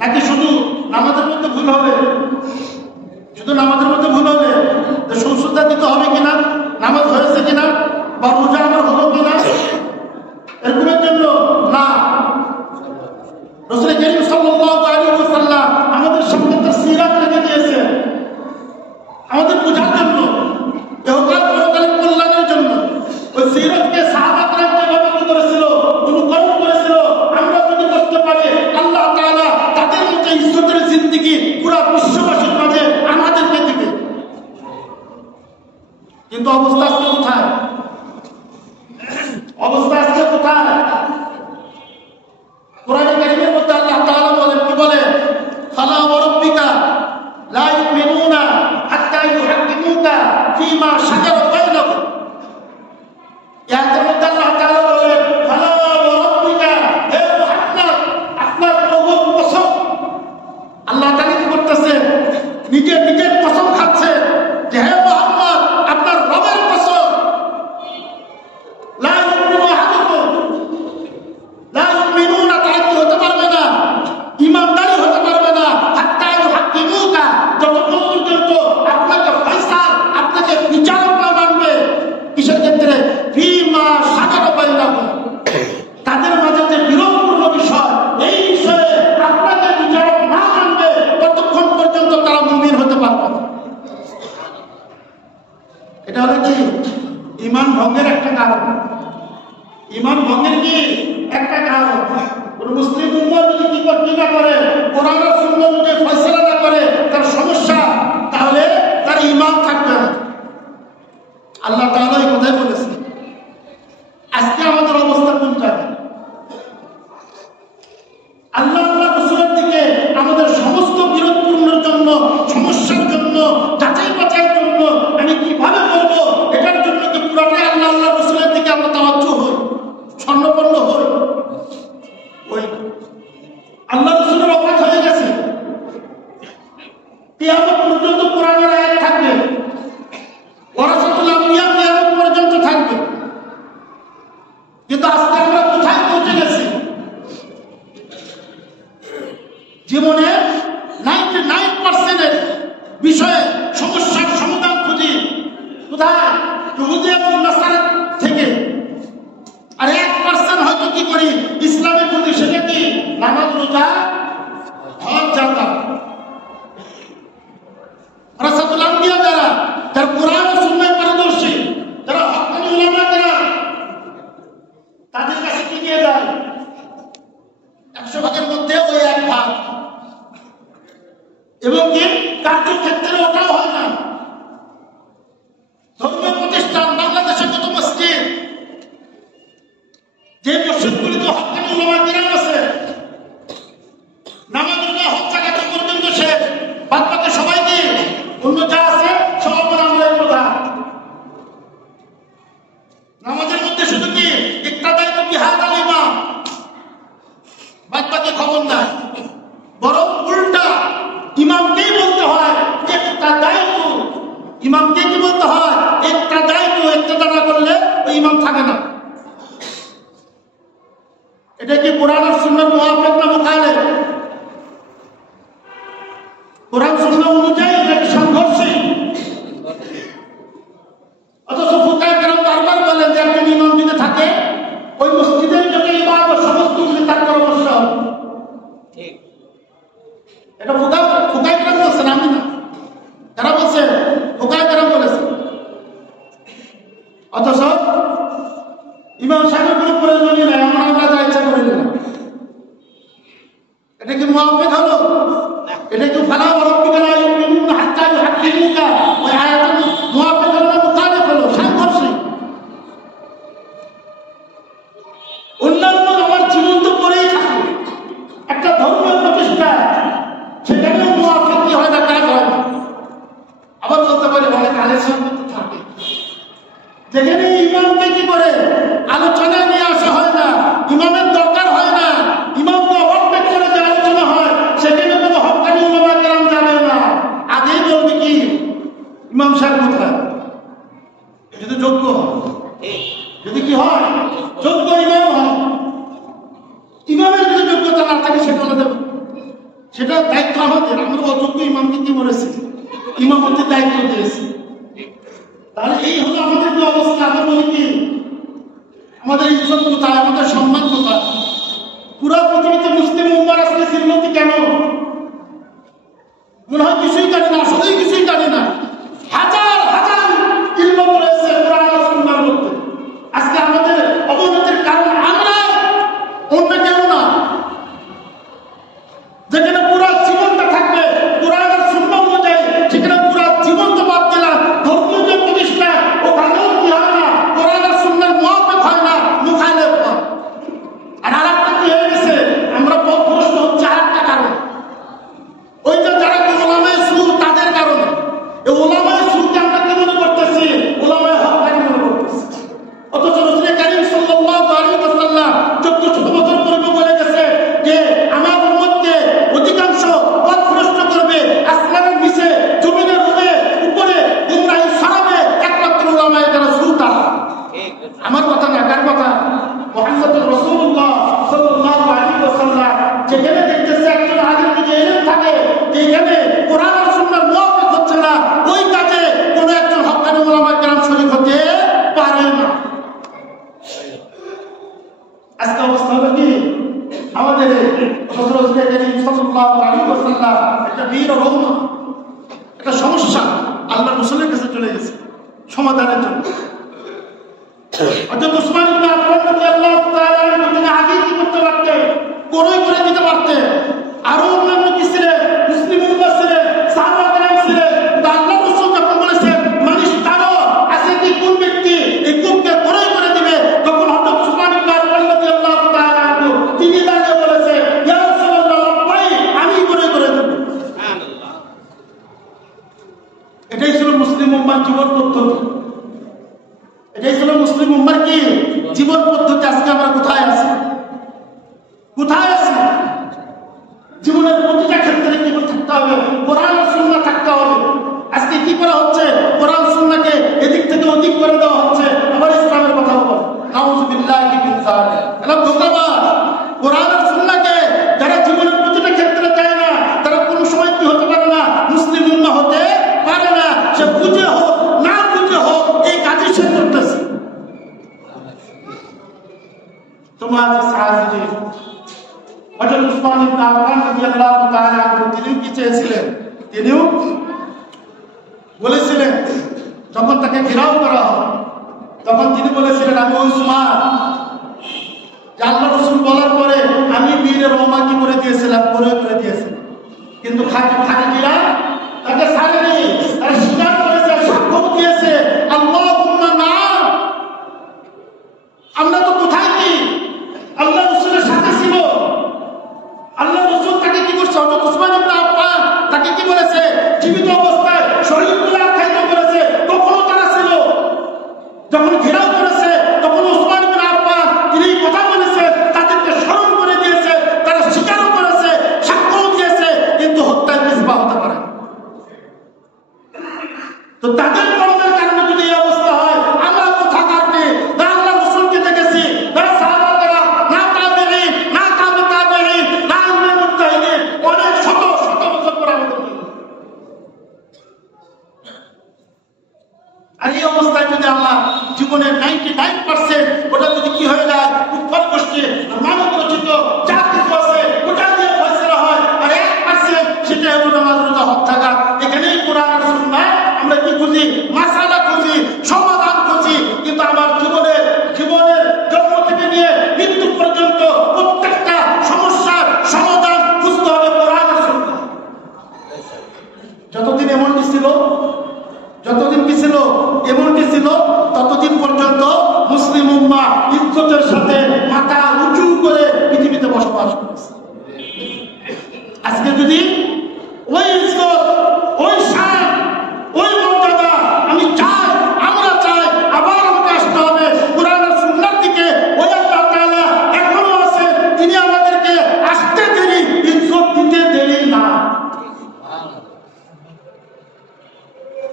নাকি শুধু নামাজের মধ্যে ভুল হবে? শুধু নামাজের মধ্যে ভুল হবে সংশোধন দিতে হবে কিনা, নামাজ হয়েছে কিনা, বা রোজা আমার হলো কিনা, এরকমের জন্য না। রাসূল কারীম সাল্লাল্লাহু আলাইহি ওয়াসাল্লাম আমাদের পারে আল্লাহ তাআলা তাদের মতো ইজ্জতের জিন্দেগি পুরো বিশ্ববাসীর মাঝে আমাদেরকে দিবে। কিন্তু অবস্থা আজকে কোথায়? অবস্থা আজকে কোথায়? কোরআনে কারীমের মধ্যে আল্লাহ তাআলা বলেন, কি বলে? ফালা ওয়া রাব্বিকা লা ইউমিনুনা হাত্তা ইউহাক্কিমুকা ফীমা শাজারা বাইনাহুম। এর মধ্যে আল্লাহ তাআলা বলেন, ফালা ওয়া রাব্বিকা, হে মুহাম্মদ, আপনার প্রভুর কসম। আল্লাহ তাআলা কি করতেছে? নিজের কসম খাচ্ছে যে হে মুহাম্মদ, আপনার রবের কসম, লা ইউমিনু আহাদুকুম, লা ইউমিনুনা, তারা কি হতে পারবে না? ঈমানদারি হতে পারবে না হাত্তা ইউহাক্কিমুকা, যতক্ষণ পর্যন্ত আপনাকে ফয়সাল, আপনাকে বিচারক না মানবে। কিসের ক্ষেত্রে? ফীমা শাজারা বাইনাহুম, তাদের মাঝে যে বিরোধপূর্ণ বিষয়, এই বিষয়ে আপনাকে বিচারক না মানবে ততক্ষণ পর্যন্ত তারা মুমিন হতে পারবে না। এটা হলো কি? ঈমান ভঙ্গের একটা কারণ। ঈমান ভঙ্গের কি একটা কারণ? কোন মুসলিম উম্মাহ যদি কি না করে, কোরআন ও সুন্নাহ অনুযায়ী ফয়সালা না করে, তার সমস্যা, তাহলে তার ঈমান থাকবে না। আল্লাহ তাআলা এই কথাই বলেছেন। আজকে আমাদের অবস্থা কোন জায়গায়? আল্লাহ রাসূলের দিকে আমাদের সমস্ত বিরোধপূর্ণের জন্য, সমস্যার জন্য, যাচাই বাছাইয়ের জন্য আমি কিভাবে করব, এটার জন্য কি পুরোটাই আল্লাহ রাসূলের দিকে আমরা তাওয়াজ্জু হই, স্বর্ণপন্ন হই? ওই আল্লাহ রাসূলের অবাক হয়ে গেছে, কিয়ামত পর্যন্ত কোরআনের আয়াত থাকবে, ওয়ারাসাতুল আম্বিয়া কিয়ামত পর্যন্ত থাকবে। কিন্তু আজকে আমরা কোথায় পৌঁছে গেছি? জীবনে 99% বিষয়ে সমস্যার সমাধান খুঁজি কোথায়? ইহুদি এবং নাসারা থেকে। আর 1% হয়তো কি করি ইসলামের প্রতি, সেটা কি? নামাজ, রোজা, হজ, যাকাত। ওয়ারাসাতুল আম্বিয়া যারা, যারা কোরআন ও সুন্নাহয় পারদর্শী, যারা হক্কানি উলামা, যারা তাদের কাছে কি নিয়ে যায়? 100 ভাগের মধ্যে ওই 1 ভাগ। এবং কি কার্যক্ষেত্রে ওটাও হয় না। ধর্মীয় প্রতিষ্ঠান বাংলাদেশে কত মসজিদ, যে মসজিদগুলিতে হক্কানি উলামা কিরাম আছে, নামাজ, রোজা, হজ, যাকাত পর্যন্ত শেষ, বাদ বাকি সবাই কি অন্য যা আছে সব আমলের প্রধান। নামাজের মধ্যে শুধু কি ইক্তাদায়িত বিহাদাল ইমাম, বাদ বাকি খবর নাই। বরং উল্টা ইমামকেই বলতে হয় ইক্তাদায়িত, ইমামকে কি বলতে হয়? ইক্তাদায়িত। ইক্তাদা না করলে ওই ইমাম থাকে না। এটা কি কোরআন আর সুন্নাহর মুওয়াফিক না মুখালিফ? কোরআন সুন্নাহ অনুযায়ী এটা সংঘর্ষী। অথচ ফুকাহায়ে কেরাম বারবার বলেন যে একজন ইমাম যদি থাকে, ওই মসজিদের যত ইবাদত সমস্তগুলি তার পরামর্শ হবে। ঠিক, এটা ফুকাহায়ে কেরাম বলছেন, আমি না। যারা বলছেন ফুকাহায়ে কেরাম বলেছেন। অথচ ইমাম সাহেবের কোনো প্রয়োজনই নাই, আমরা যা ইচ্ছা করে নিলাম। এটা কি মুওয়াফিক হলো? এটা কি ফালা ওয়া রাব্বিকা লা ইউমিনুনা হাত্তা ইউহাক্কিমুকা, ওই আয়াতের মুওয়াফিক হলো না মুখালিফ হলো? সাংঘর্ষিক। অন্যান্য আমার জীবন তো পড়েই থাকে, একটা ধর্মীয় প্রতিষ্ঠা, সেখানেও মুওয়াফিক কি হয় না, কাজ হয় না। আবার বলতে পারি অনেক আলোচনা করতে থাকে, যেখানে ইমামকে কি করে আলোচনায় নিয়ে আসা হয় না, ইমামের দরকার হয় না, ইমামকে ওভারটেক করে যে আলোচনা হয়, সেখানে কোনো হক্কানি উলামা কেরাম যাবে না। আগেই বলবে কি ইমাম সাহেব কোথায়? যদি যোগ্য হয়, যদি কি হয় যোগ্য ইমাম হয়, ইমামের যদি যোগ্যতা না থাকে সেটা আমাদের, সেটা দায়িত্ব আমাদের। আমরা অযোগ্য ইমামকে কি বলেছি? ইমামতির দায়িত্ব দিয়েছি। তাহলে এই হলো আমাদের যে অবস্থা। আমরা বলি কি আমাদের ইজ্জত কোথায়, আমাদের সম্মান কোথায়? পুরো পৃথিবীতে মুসলিম উম্মাহর আজকে শ্রীমতি কেন? মনে হয় কিছুই জানি না, আসলেই কিছুই জানি না। হাজার হাজার ইলম রয়েছে কোরআন আর সুন্নাহর মধ্যে। আজকে আমাদের অবনতির কারণ আমরা, অন্য কেউ না। রাসূল করিম সাল্লাল্লাহু আলাইহি ওয়াসাল্লাম একটা বীর রহমত, একটা সমস্যা আল্লাহ রাসূলের কাছে চলে গেছে সমাধানের জন্য। হযরত উসমান ইবনে আফফান রাদিয়াল্লাহু তাআলা আনহু আগে কি করতে পারতেন, করে দিতে পারতেন। আরো অন্যান্য কি ছিলেন, মুসলিম উম্মাহ ছিলেন, সাহাবা কেরাম ছিলেন। আল্লাহ রাসূল যখন বলেছেন মানুষ তারো আছে কি কোন ব্যক্তি এই কুমকে করে দিবে, তখন হযরত উসমান ইবনে আফফান রাদিয়াল্লাহু তাআলা আনহু তিনি দাঁড়িয়ে বলেছেন, ইয়া রাসূলুল্লাহ ভাই আমি করে দেব। সুবহানাল্লাহ। এটাই ছিল মুসলিম উম্মাহর জীবন পদ্ধতি, এটাই ছিল মুসলিম উম্মাহর কি জীবন পদ্ধতি। আজকে আমরা কোথায় আছি? জীবনের প্রতিটা ক্ষেত্রে কি থাকতে হবে? কোরআন ও সুন্নাহ থাকতে হবে। আজকে কি করা হচ্ছে? কোরআন সুন্নাহকে এদিক থেকে ওদিক করে দেওয়া হচ্ছে, আবার ইসলামের কথা বলে। নাউযুবিল্লাহি মিন যালিক। এটা ধোঁকাবাজ। কোরআন আর সুন্নাহকে যারা জীবনের প্রতিটা ক্ষেত্রে চায় না, তারা কোনো সময় কি হতে পারে না, মুসলিম উম্মাহ হতে পারে না। সে বুঝে হোক না বুঝে হোক এই কাজই সে করতেছে। তোমার সাহায্যে হযরত উসমান ইবনে আফফান রাদিয়াল্লাহু তাআলা আনহু তিনি কি চেয়েছিলেন? তিনিও বলেছিলেন, যখন তাকে ঘেরাও করা হয় তখন তিনি বলেছিলেন, আমি উসমান, আল্লাহ রাসূল বলার পরে আমি বীর রহমা কি করে দিয়েছিলাম, করে দিয়েছিলাম। কিন্তু খাকিরা তাকে ছাড়েনি, তারা স্বীকার করেছে, সাক্ষ্য দিয়েছে, আল্লাহুম্মা নাম। আমরা তো কোথায় কি আল্লাহ রাসূলের সাথে ছিল। আল্লাহ রাসূল তাকে কি করছে? হযরত উসমান ইবনে আফফান তাকে কি বলেছে? জীবিত অবস্থায় শরীরগুলো আখ্যায়িত করেছে, তখনও তারা ছিল। যখন ঘেরাও করেছে তখন উসমান ইবনে আফফান তিনি কথা বলেছে, তাদেরকে স্মরণ করে দিয়েছে, তারা স্বীকারও করেছে, সাক্ষ্যও দিয়েছে, কিন্তু হত্যায় পিছপা হতে পারে। তো তাদের কর্মের কারণে যদি এই অবস্থা হয়, আমরা তো থাকার নেই। না আল্লাহ রাসূলকে দেখেছি, না সাহাবারা, না তাবেঈন, না তাবেঈন, না ইমাম মুজতাহিদিন, অনেক শত বছর পর আমাদের। আর এই অবস্থায় যদি আল্লাহ জীবনের 99% ওটা যদি কি হয়ে যায়, কুফর গোষ্ঠী মানব রচিত যা কিছু আছে ওটা দিয়ে ফয়সালা হয়, আর 1% সেটা হলো নামাজ রোজা হজ যাকাত। এখানেই কোরআন আর সুন্নাহ আমরা কি খুঁজি? মাসালা খুঁজি, সমাধান খুঁজি। কিন্তু আমার জীবনের জন্ম থেকে নিয়ে মৃত্যু পর্যন্ত প্রত্যেকটা সমস্যার সমাধান খুঁজতে হবে কোরআন আর সুন্নাহ। যতদিন এমনটি ছিল ততদিন পর্যন্ত মুসলিম উম্মাহ ইজ্জতের সাথে মাথা উঁচু করে পৃথিবীতে বসবাস করেছে। আজকে যদি ওই ইজ্জত, ওই শান, ওই মর্যাদা আমরা চাই আবার আমাকে আসতে হবে কোরআন আর সুন্নাহর দিকে। ওই আল্লাহ তাআলা এখনো আছে, তিনি আমাদেরকে আসতে দেরি, ইজ্জত দিতে দেরি না।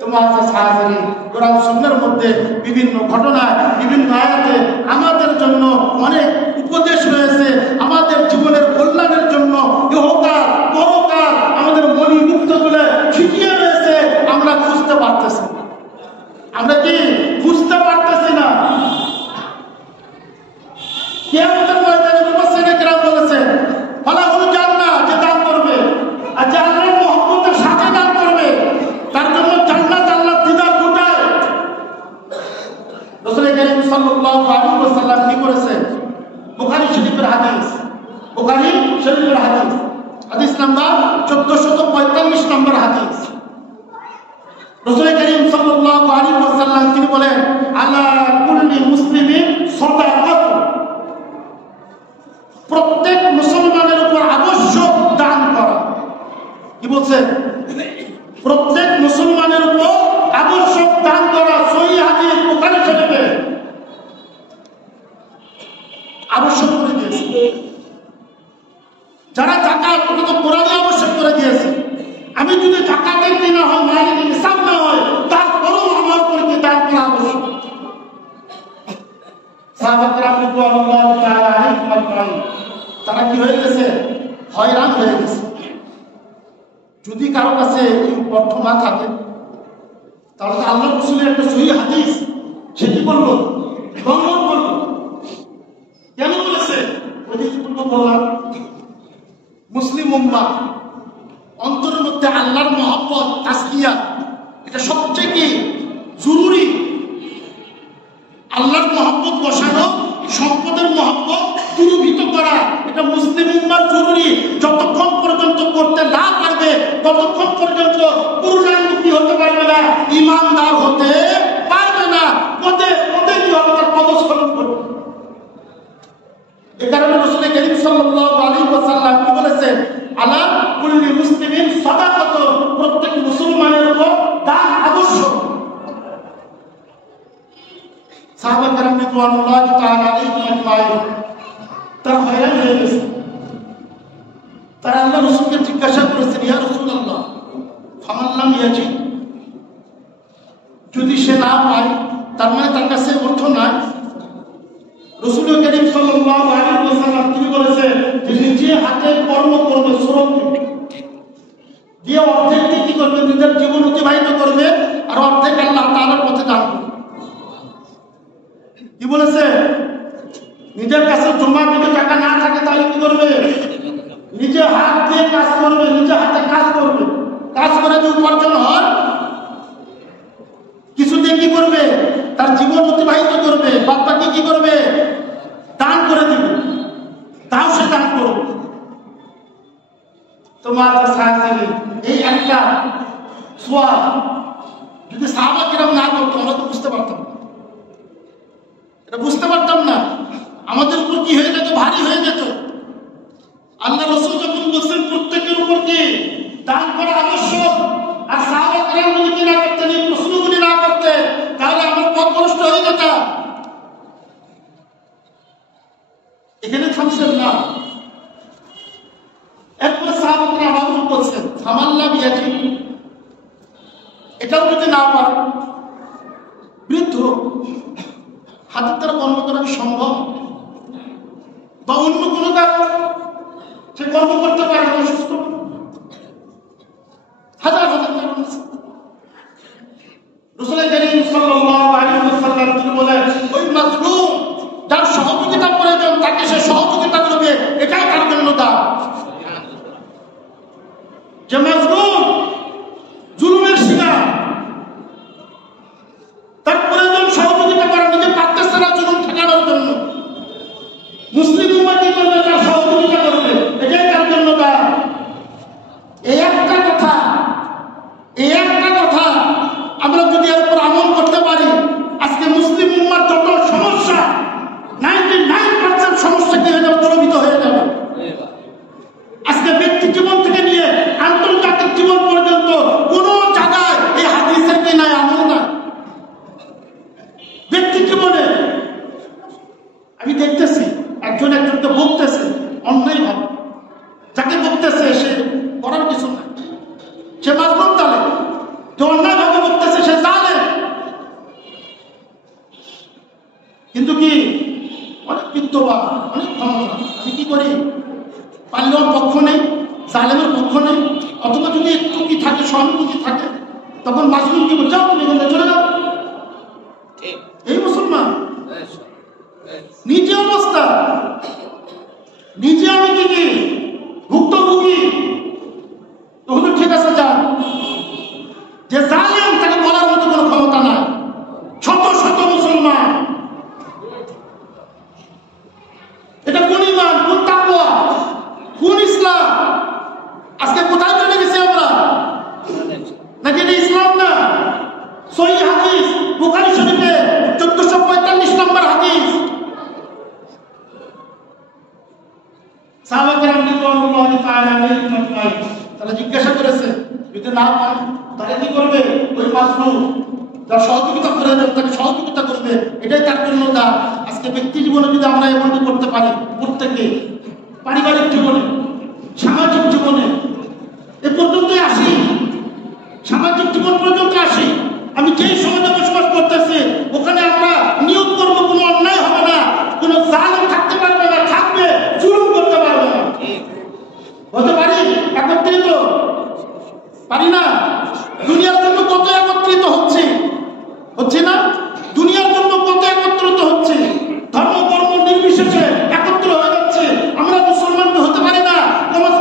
তোমার সাহায্যে কোরআন সুন্নাহর মধ্যে বিভিন্ন ঘটনায়, বিভিন্ন আয়াতে আমাদের জন্য অনেক উপদেশ রয়েছে, আমাদের জীবনের কল্যাণের জন্য ইহকাল পরকাল আমাদের মণিমুক্ত গুলো ছিটিয়ে রয়েছে। আমরা খুঁজতে পারতেছি না, আমরা কি খুঁজতে পারতেছি না। কিয়ামতের ময়দানে মুফাসসিরিনে কেরাম বলেছেন, ফালাহুল জান্নাহ, যে দান করবে আর যে আল্লাহর মহব্বতের সাথে দান করবে তার জন্য জান্নাত আল্লাহর দিদার গোটায়। রাসূল করিম সাল্লাল্লাহু আলাইহি ওয়াসাল্লাম কি করেছেন? বুখারী শরীফের হাদিস, হাদিস নাম্বার 1445 নম্বর হাদিস। রাসূল করিম সাল্লাল্লাহু আলাইহি ওয়াসাল্লাম তিনি বলেন, আলা কুল্লি মুসলিমিন সাদাকাত, প্রত্যেক মুসলমানের উপর আবশ্যক দান করা। কি বলছেন? প্রত্যেক মুসলমানের উপর আবশ্যক দান করা। সহিহ হাদিস বুখারী শরীফে আবশ্যক করে দিয়েছে। যারা যাকাত, ওটা তো কোরআনে আবশ্যক করে দিয়েছে। আমি যদি যাকাতের কি না হয়, মালিক হিসাব না হয়, তারপরেও আমার উপর কি দান করা আবশ্যক। সাহাবায়ে কেরাম রাদিয়াল্লাহু তাআলা আলাইহিম আজমাইন তারা কি হয়ে গেছে? হয়রান হয়ে গেছে। যদি কারো কাছে এই অর্থ না থাকে তাহলে আল্লাহ রাসূলের একটা সহিহ হাদিস সেটি বলবো, গঙ্গন বলবো। কেন বলেছে? ওই যে বললাম মুসলিম উম্মাহ অন্তরের মধ্যে আল্লাহর মহব্বত তাসকিয়া এটা সবচেয়ে কি জরুরি। আল্লাহর মহব্বত বসানো, সম্পদের মহব্বত দূরীভূত করা, এটা মুসলিম উম্মার জরুরি। যতক্ষণ পর্যন্ত করতে না পারবে ততক্ষণ পর্যন্ত পুরুষাঙ্গী হতে পারবে না, ইমানদার হতে পারবে না। পদে পদে কি হবে? তার পদস্খলন করবে। এ কারণে রাসূল কারীম সাল্লাল্লাহু আলাইহি ওয়াসাল্লাম কি বলেছেন? আলা কুল্লি মুসলিমিন সাদাকাতুন, প্রত্যেক মুসলমানের উপর দান আবশ্যক। সাহাবা কেরাম রিদওয়ানুল্লাহি তাআলা আলাইহিম আজমাইন তারা হয়রান হয়ে গেছে। তারা আল্লাহ রাসূলকে জিজ্ঞাসা করেছেন, ইয়া রাসূলুল্লাহ ফামান লাম ইয়াজিদ, যদি সে না পায় তার মানে তার কাছে অর্থ নাই। রাসূল কারীম সাল্লাল্লাহু আলাইহি ওয়াসাল্লাম তিনি বলেছেন যে নিজে হাতে কর্ম করবে, শ্রম দিয়ে অর্ধেক দিয়ে কি করবে? নিজের জীবন অতিবাহিত করবে, আর অর্ধেক আল্লাহ তাআলার পথে দান করবে। কি বলেছে? নিজের কাছে জমা দিতে টাকা না থাকে তাহলে কি করবে? নিজে হাত দিয়ে কাজ করবে, নিজে হাতে কাজ করবে। কাজ করে যে উপার্জন হয় কিছু দিয়ে কি করবে? তার জীবন অতিবাহিত করবে, বাদ বাকি কি করবে? দান করে দেবে। তাও সে দান করবে। তোমার এই একটা সোয়াব যদি সাহাবা কিরাম না করতো আমরা তো বুঝতে পারতাম না, এটা বুঝতে পারতাম না। আমাদের উপর কি হয়ে যেত? ভারী হয়ে যেত। আল্লাহ রাসূল যখন বলছেন প্রত্যেকের উপর কি দান করা আবশ্যক, আর সাহাবা কিরাম যদি কি না করতেন, এই প্রশ্নগুলি না করতেন, তাহলে আমার পথভ্রষ্ট হয়ে যেত। এখানে থামছেন না। এরপর সাহাবা কিরাম আবার বলছেন ফামাল্লাহ বিয়াজি, এটাও যদি না পারে, বৃদ্ধ হাতের দ্বারা কর্ম করা সম্ভব, বা অন্য কোনো কারণ সে কর্ম করতে পারে না, অসুস্থ, হাজার হাজার কারণ আছে। রাসূল কারীম সাল্লাল্লাহু আলাইহি ওয়াসাল্লাম তিনি বলেন, ওই মাজলুম যার সহযোগিতা প্রয়োজন তাকে সে সহযোগিতা করবে, এটাই তার জন্য দান। যে মাজলুম জুলুমের শিকার, তার প্রয়োজন সহযোগিতা করা, নিজে পারতেছে না জুলুম ঠেকানোর জন্য, মুসলিম উম্মাহ কি করবে? তার সহযোগিতা করবে, এটাই তার জন্য দান। এই একটা কথা আমরা যদি এর উপর আমল করতে পারি, আজকে মুসলিম উম্মার যত সমস্যা 99% সমস্যা কি হয়ে যাবে? দূরীভূত হয়ে যাবে। আজকে ব্যক্তি জীবন থেকে নিয়ে আন্তর্জাতিক জীবন পর্যন্ত কোন জায়গায় এই হাদিসের কি নাই? আমল নাই। ব্যক্তি জীবনে আমি দেখতেছি একজন একজনকে বলতেছে অন্যায় ভাবে, যাকে বলতেছে সে করার কিছু নাই, সে মাজলুম তালে, যে অন্যায় ভাবে বলতেছে সে জালেম। কিন্তু কি অনেক বিত্তবান, অনেক ক্ষমতা, আমি কি করি? পারলেও পক্ষ নেই, জালেমের পক্ষ নেই, অথবা যদি একটু কি থাকে, সহানুভূতি থাকে, তখন মাজলুম কি বলছে? তুমি এখানে চলে যাও। এই মুসলমান নিজে অবস্থা, নিজে আমি কি ভুক্তভোগী, তখন ঠিক আছে যান। যে জালেম তাকে বলার মতো কোনো ক্ষমতা নাই। শত শত মুসলমান, এটা কোন ঈমান, কোন তাকওয়া, কোন ইসলাম? আজকে কোথায় চলে গেছি আমরা? নাকি এটা ইসলাম না? সহিহ হাদিস বুখারী শরীফে 1445 নম্বর হাদিস। সাহাবা কেরাম রিদওয়ানুল্লাহি তাআলা আলাইহিম আজমাইন তারা জিজ্ঞাসা করেছে, যদি না পায় তাহলে কি করবে? ওই মাজলুম যার সহযোগিতা করে তাকে সহযোগিতা করবে, এটাই তার জন্য দান। আজকে ব্যক্তি জীবনে যদি আমরা এমনটি করতে পারি, প্রত্যেকে পারিবারিক জীবনে, সামাজিক জীবনে, এ পর্যন্তই আসি, সামাজিক জীবন পর্যন্ত আসি। আমি যেই সমাজে বসবাস করতেছি ওখানে আমরা নিয়োগ করবো কোনো অন্যায় হবে না, কোনো জালেম থাকতে পারবে না, থাকবে জুলুম করতে পারবে না। হতে পারি একত্রিত? পারি না। দুনিয়ার জন্য কত একত্রিত হচ্ছে না? দুনিয়ার জন্য কত একত্রিত হচ্ছে, ধর্ম কর্ম নির্বিশেষে একত্র হয়ে যাচ্ছে। আমরা মুসলমান হতে পারি না, কমাস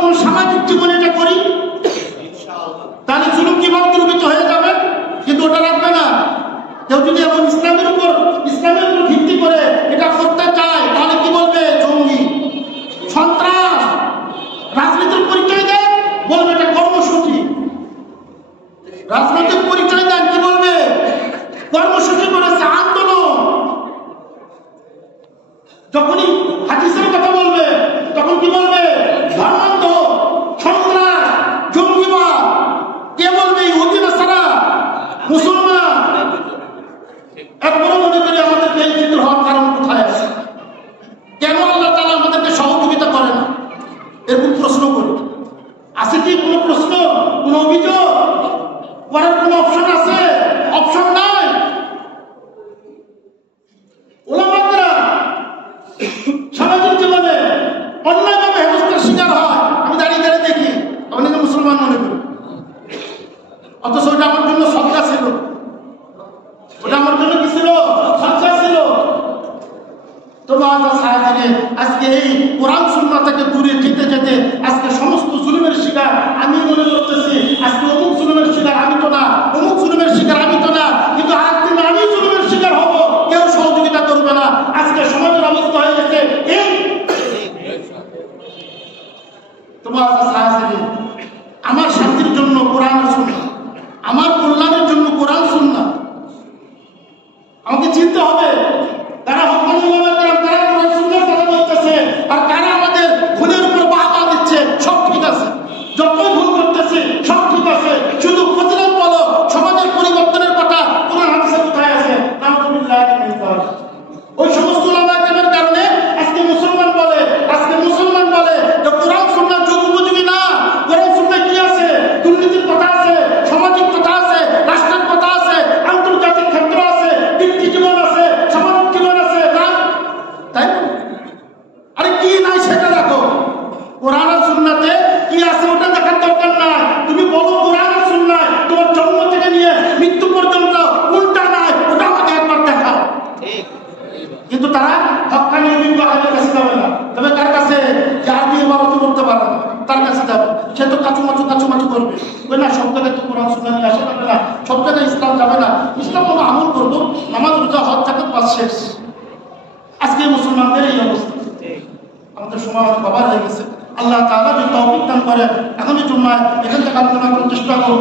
এরকম প্রশ্ন করি। আছে কি কোনো প্রশ্ন, কোনো অভিযোগ করার কোনো অপশন আছে? অপশন নাই। ওলামারা সামাজিক জীবনে অন্যায়ভাবে হেনস্থার শিকার হয়, আমি দাঁড়িয়ে দাঁড়িয়ে দেখি, আমি মুসলমান মনে করি, অথচ ওটা আমার জন্য সদকা ছিল, ওটা আমার জন্য কি ছিল? সদকা ছিল। তোমার সাহায্যে আজকে এই কোরআন সুন্নাহ থেকে দূরে যেতে যেতে আজকে সমস্ত জুলুমের শিকার আমি মনে করতেছি। আজকে অমুক জুলুমের শিকার আমি তো না, অমুক জুলুমের শিকার আমি তো না, কিন্তু আরেকদিন আমি জুলুমের শিকার হব, কেউ সহযোগিতা করবে না। আজকে সমাজের অবস্থা হয়ে গেছে এই। তোমার সাহায্যে আমার শান্তির জন্য কোরআন সুন্নাহ, আমার কল্যাণের জন্য কোরআন সুন্নাহ। আমাকে চিনতে হবে তারা হকানি ওলামায়ে কেরাম, তারা কোরআন সুন্নাহর কথা বলতেছে আর কারা আমাদের ভুলের উপর বাহবা দিচ্ছে। সব ঠিক আছে, যতই ভুল করতেছে সব ঠিক আছে, শুধু ফজিলত বলো, সমাজের পরিবর্তনের কথা কোরআন হাদিসে কোথায় আছে? নাউযুবিল্লাহি মিন যালিক। ওই সমস্ত ওলামায়ে কেরামের কারণে আজকে মুসলমান বলে যে কোরআন সুন্নাহ যুগ উপযোগী না। কোরআন সুন্নাহ কি আছে? দুর্নীতির কথা আছে, সামাজিক কথা আছে, রাষ্ট্রের কথা আছে, আন্তর্জাতিক ক্ষেত্র আছে, ব্যক্তি জীবন আছে, সামাজিক জীবন আছে, না? তাই আরে কি নাই সেটা দেখো। কোরআন আর সুন্নাহতে কি আছে ওটা দেখার দরকার নাই। তুমি বলো কোরআন আর সুন্নাহ তোমার জন্ম থেকে নিয়ে মৃত্যু পর্যন্ত কোনটা নাই ওটা আমাকে একবার দেখাও। কিন্তু তারা হক্কানি অভিজ্ঞ আলেমের কাছে যাবে না, তবে কার কাছে? যার দিয়ে বারত করতে পারে না তার কাছে যাবে। সে তো কাচুমাচু করবে, ওই না সব জায়গায় তো কোরআন সুন্নাহ নিয়ে আসা যাবে না, সব জায়গায় ইসলাম যাবে না। ইসলাম আমরা আমল করবো, নামাজ রোজা হজ জাকাত পাঁচ শেষ। আজকে মুসলমানদের এই অবস্থা। আমাদের সময় অনেক কভার হয়ে গেছে। আল্লাহ তাআলা যদি তৌফিক দান করেন আগামী জুম্মায় এখান থেকে আলোচনা করার চেষ্টা করবো।